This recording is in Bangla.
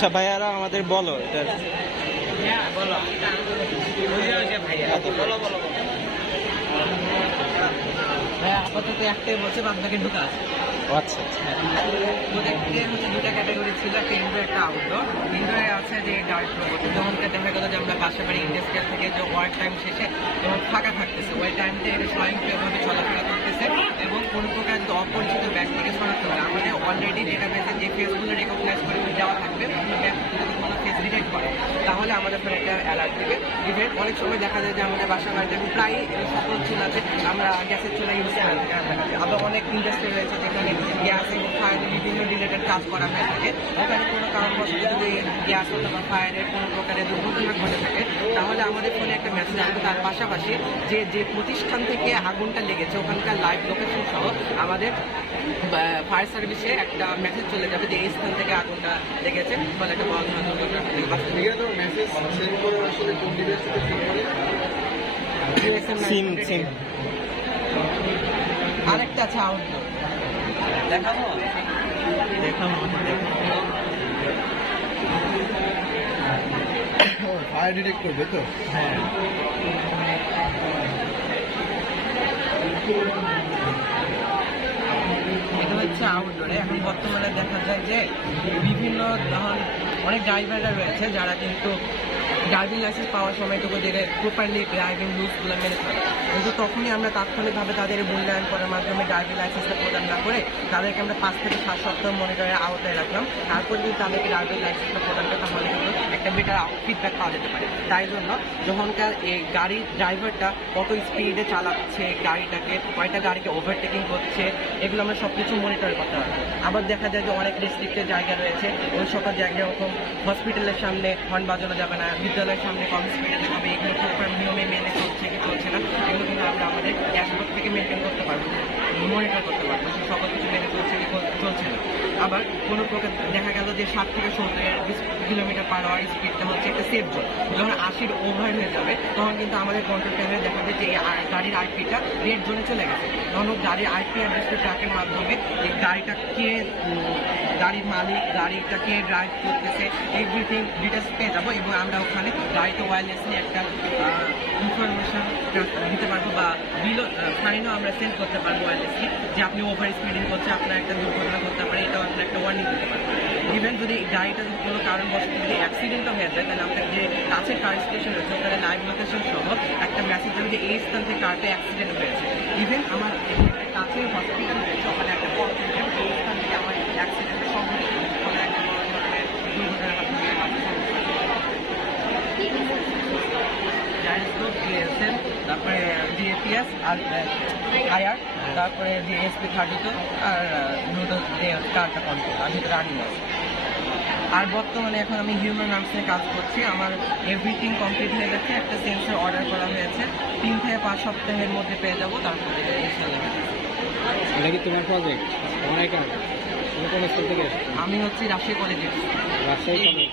আচ্ছা ভাইয়ারা আমাদের বলো এটার হ্যাঁ আপাতত একটাই বলছে বাদ বাকি ঢুকা আছে। ও আচ্ছা আচ্ছা। ওদের থেকে হচ্ছে দুটা ক্যাটাগরি ছিল একটা ইনডোর একটা আউটডোর ইনডোরে আছে যে ডার্ক রোবট যেমনকে দেখা গেল যে আমরা বাসা বাড়ি ইন্ডাস্ট্রিয়াল থেকে যে ওয়ার্ক টাইম শেষে যখন ফাঁকা থাকতেছে ওই টাইমটা এটা স্বয়ংক্রিয়ভাবে চলাফেরা করতেছে এবং কোনো প্রকার যদি অলরেডি ডেটাবেসে যে ফেসগুলো রেকগনাইজ করে যাওয়া থাকবে কোনো ফেস ডিটেক্ট করে, তাহলে আমাদের ফোনে একটা অ্যালার্ট দেবে। ইভেন অনেক সময় দেখা যায় যে আমাদের বাসা বাড়িতে প্রায় সকল চুল আছে আমরা গ্যাসের চুলা ইউজ করি আবার অনেক ইন্ডাস্ট্রি রয়েছে যেখানে গ্যাস এবং ফায়ারের বিভিন্ন রিলেটেড কাজ করা হয়ে থাকে। ওখানে কোনো কারণবশত যদি গ্যাস অথবা ফায়ারের কোনো প্রকারের দুর্ঘটনা ঘটে থাকে তাহলে আমাদের ফোনে একটা মেসেজ আসবে। তার পাশাপাশি যে যে প্রতিষ্ঠান থেকে আগুনটা লেগেছে ওখানকার লাইভ লোকেশন সহ আমাদের ফায়ার সার্ভিসে একটা মেসেজ চলে যাবে যে এই স্থান থেকে আগুনটা লেগেছে। ফলে একটা বড় ধরনের দুর্ঘটনা থেকে। বাঁচতে ঠিক আছে মেসেজ সেন্ড করে আসলে কোন ডিভাইস থেকে সেন্ড করে? সিম সিম আরেকটা আছে আউটডোর দেখাবো? দেখাবো ফায়ার ডিটেক্ট করবে তো? এটা হচ্ছে আউটডোরে এখন বর্তমানে দেখা যায় যে বিভিন্ন ধরন অনেক ড্রাইভাররা রয়েছে যারা কিন্তু ড্রাইভিং লাইসেন্স পাওয়ার সময় টুকু দিয়ে প্রপারলি ড্রাইভিং রুলসগুলো মেনে চলে। কিন্তু তখনই আমরা তাৎক্ষণিকভাবে তাদের মূল্যায়ন করার মাধ্যমে ড্রাইভিং লাইসেন্সটা প্রদান না করে তাদেরকে আমরা পাঁচ থেকে সাত সপ্তাহ মনিটরের আওতায় রাখলাম। তারপর যদি তাদেরকে ড্রাইভিং লাইসেন্সটা প্রদান করে তাহলে কিন্তু একটা বেটার ফিডব্যাক পাওয়া যেতে পারে। তাই জন্য যখনকার এই গাড়ির ড্রাইভারটা কত স্পিডে চালাচ্ছে, গাড়িটাকে, কয়টা গাড়িকে ওভারটেকিং করছে, এগুলো আমরা সব কিছু মনিটর করতে পারব আবার দেখা যায় যে অনেক রেস্ট্রিক্টেড জায়গা রয়েছে, ওই সকল জায়গায় ওরকম হসপিটালের সামনে হর্ন বাজানো যাবে না বিদ্যালয়ের সামনে কম স্পিডে হবে এগুলো প্রপার নিয়মে মেনে চলছে কি চলছে না। এগুলো কিন্তু আমরা আমাদের ড্যাশবোর্ড থেকে মেনটেন করতে পারব মনিটর করতে পারব যে সকল কিছু মেনে চলছে কি চলছে না। আবার কোনো প্রকার দেখা গেল যে ষাট থেকে সত্তর কিলোমিটার পার আওয়ার স্পিডটা হচ্ছে একটা সেফ জোন যখন আশির ওভার হয়ে যাবে, তখন কিন্তু আমাদের কন্ট্রোল ক্যামেরা দেখা যায় যে গাড়ির আরপিটা রেড জোনে চলে গেছে। তখন গাড়ির আরপি অ্যাড্রেস ট্র্যাকের মাধ্যমে এই গাড়িটা কে গাড়ির মালিক, গাড়িটা কে ড্রাইভ করতেছে এভরিথিং ডিটেলস পেয়ে যাব এবং আমরা ওখানে গাড়িতে ওয়্যারলেসলি একটা ইনফরমেশন দিতে পারব বা বিলো ফাইনও আমরা সেন্ড করতে পারব ওয়্যারলেসলি যে আপনি ওভার স্পিডিং করছে, আপনার একটা দুর্ঘটনা করতে পারে, এটাও আমরা একটা ওয়ার্নিং দিতে পারব। ইভেন যদি গাড়িটা যদি কোনো কারণবশত যদি অ্যাক্সিডেন্টও হয়ে যায়, তাহলে আমাদের যে কাছে কার স্টেশন রয়েছে, ওখানে লাইভ লোকেশন সহ একটা মেসেজ দেবে যে এই স্থান থেকে কারটা অ্যাক্সিডেন্ট হয়েছে ইভেন আমার কাছে হসপিটাল রয়েছে ওখানে একটা কল থেকে আমার অ্যাক্সিডেন্টের সম্মুখীন হয়েছে। একটা বড় ধরনের দুর্ঘটনার ডিএসএল তারপরে ডিএপিএস আর আইআর তারপরে যে এসপি থার্টি টু আর যে চারটা কন্ট্রোল ভিতরে আর্মি আছে আর বর্তমানে এখন আমি হিউম্যান আর্মস নিয়ে কাজ করছি। আমার এভরিথিং কমপ্লিট হয়ে গেছে একটা সেন্সর অর্ডার করা হয়েছে। তিন থেকে পাঁচ সপ্তাহের মধ্যে পেয়ে যাব তারপরে এটা কি তোমার প্রজেক্ট এসছো? আমি হচ্ছে রাজশাহী কলেজে রাজশাহী কলেজ